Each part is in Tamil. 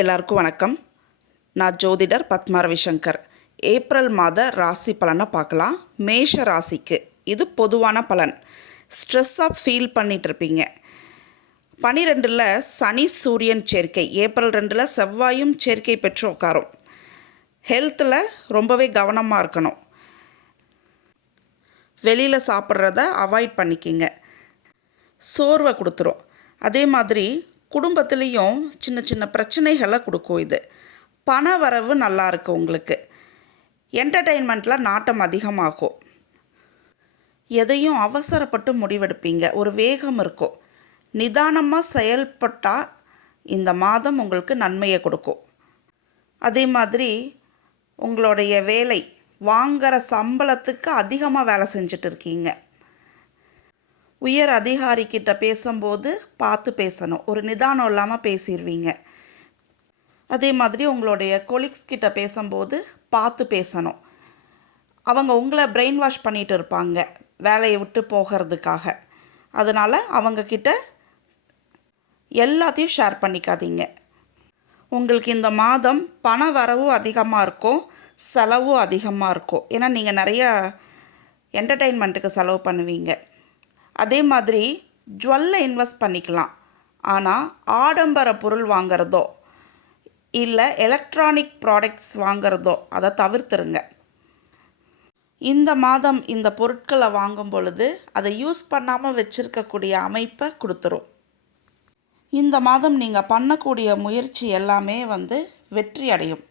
எல்லாருக்கும் வணக்கம். நான் ஜோதிடர் பத்மா ரவிசங்கர். ஏப்ரல் மாத ராசி பலனை பார்க்கலாம். மேஷ ராசிக்கு இது பொதுவான பலன். ஸ்ட்ரெஸ்ஸாக ஃபீல் பண்ணிகிட்ருப்பீங்க. 12ல் சனி சூரியன் சேர்க்கை, ஏப்ரல் 2ல் செவ்வாயும் சேர்க்கை பெற்று உட்காரும். ஹெல்த்தில் ரொம்பவே கவனமாக இருக்கணும். வெளியில் சாப்பிட்றத அவாய்ட் பண்ணிக்கிங்க. சோர்வை கொடுத்துரும். அதே மாதிரி குடும்பத்துலேயும் சின்ன சின்ன பிரச்சனைகளை கொடுக்கும். இது பண வரவு நல்லா இருக்குது. உங்களுக்கு என்டர்டெயின்மெண்ட்டில் நாட்டம் அதிகமாகும். எதையும் அவசரப்பட்டு முடிவெடுப்பீங்க. ஒரு வேகம் இருக்கும். நிதானமாக செயல்பட்டால் இந்த மாதம் உங்களுக்கு நன்மையை கொடுக்கும். அதே மாதிரி உங்களுடைய வேலை, வாங்குகிற சம்பளத்துக்கு அதிகமாக வேலை செஞ்சுட்டு இருக்கீங்க. உயர் அதிகாரிக்கிட்ட பேசும்போது பார்த்து பேசணும். ஒரு நிதானம் இல்லாமல் பேசிடுவீங்க. அதே மாதிரி உங்களுடைய கொலீக்ஸ் கிட்ட பேசும்போது பார்த்து பேசணும். அவங்க உங்களை பிரெயின் வாஷ் பண்ணிகிட்டு இருப்பாங்க வேலையை விட்டு போகிறதுக்காக. அதனால் அவங்கக்கிட்ட எல்லாத்தையும் ஷேர் பண்ணிக்காதீங்க. உங்களுக்கு இந்த மாதம் பண வரவும் அதிகமாக இருக்கும், செலவும் அதிகமாக இருக்கும். ஏன்னா நீங்கள் நிறையா என்டர்டெயின்மெண்ட்டுக்கு செலவு பண்ணுவீங்க. அதே மாதிரி ஜுவல்ல இன்வெஸ்ட் பண்ணிக்கலாம். ஆனால் ஆடம்பர பொருள் வாங்கிறதோ இல்லை எலக்ட்ரானிக் ப்ராடக்ட்ஸ் வாங்கிறதோ அதை தவிர்த்துருங்க. இந்த மாதம் இந்த பொருட்களை வாங்கும் பொழுது அதை யூஸ் பண்ணாமல் வச்சுருக்கக்கூடிய அமைப்பை கொடுத்துரும். இந்த மாதம் நீங்கள் பண்ணக்கூடிய முயற்சி எல்லாமே வெற்றி அடையும்.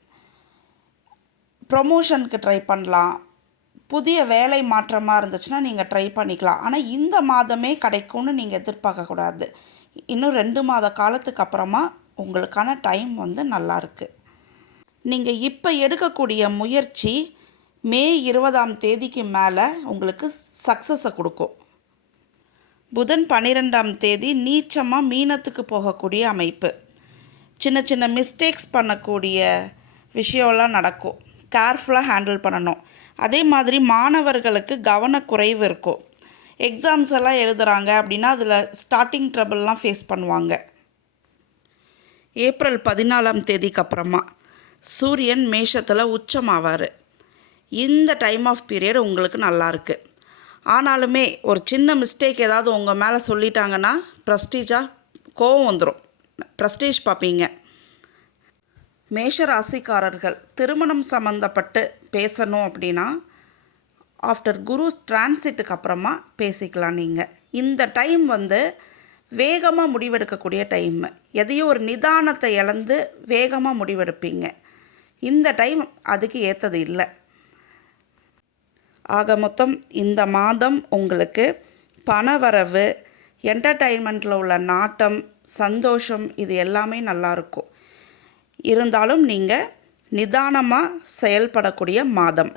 ப்ரொமோஷனுக்கு ட்ரை பண்ணலாம். புதிய வேலை மாற்றமாக இருந்துச்சுன்னா நீங்கள் ட்ரை பண்ணிக்கலாம். ஆனால் இந்த மாதமே கிடைக்கும்னு நீங்கள் எதிர்பார்க்கக்கூடாது. இன்னும் 2 மாத காலத்துக்கு அப்புறமா உங்களுக்கான டைம் நல்லாயிருக்கு. நீங்கள் இப்போ எடுக்கக்கூடிய முயற்சி மே 20ஆம் தேதிக்கு மேலே உங்களுக்கு சக்ஸஸை கொடுக்கும். புதன் 12ஆம் தேதி நீச்சமாக மீனத்துக்கு போகக்கூடிய அமைப்பு. சின்ன சின்ன மிஸ்டேக்ஸ் பண்ணக்கூடிய விஷயம்லாம் நடக்கும். கேர்ஃபுல்லாக ஹேண்டில் பண்ணணும். அதே மாதிரி மாணவர்களுக்கு கவனக்குறைவு இருக்கும். எக்ஸாம்ஸ் எல்லாம் எழுதுகிறாங்க அப்படின்னா அதில் ஸ்டார்டிங் ட்ரபிள்லாம் ஃபேஸ் பண்ணுவாங்க. ஏப்ரல் 14ஆம் தேதிக்கு அப்புறமா சூரியன் மேஷத்தில் உச்சமாவார். இந்த டைம் ஆஃப் பீரியட் உங்களுக்கு நல்லாயிருக்கு. ஆனாலுமே ஒரு சின்ன மிஸ்டேக் ஏதாவது உங்கள் மேலே சொல்லிட்டாங்கன்னா ப்ரெஸ்டீஜாக கோவம் வந்துடும். ப்ரெஸ்டீஜ் பார்ப்பீங்க. மேஷ ராசிக்காரர்கள் திருமணம் சம்மந்தப்பட்டு பேசணும் அப்படின்னா ஆஃப்டர் குரு டிரான்சிட்டுக்கு அப்புறமா பேசிக்கலாம். நீங்கள் இந்த டைம் வேகமாக முடிவெடுக்கக்கூடிய டைம். எதையோ ஒரு நிதானத்தை இழந்து வேகமாக முடிவெடுப்பீங்க. இந்த டைம் அதுக்கு ஏற்றது இல்லை. ஆக மொத்தம் இந்த மாதம் உங்களுக்கு பணவரவு, என்டர்டெயின்மெண்ட்டில் உள்ள நாட்டம், சந்தோஷம் இது எல்லாமே நல்லாயிருக்கும். இருந்தாலும் நீங்கள் நிதானமாக செயல்படக்கூடிய மாதம்.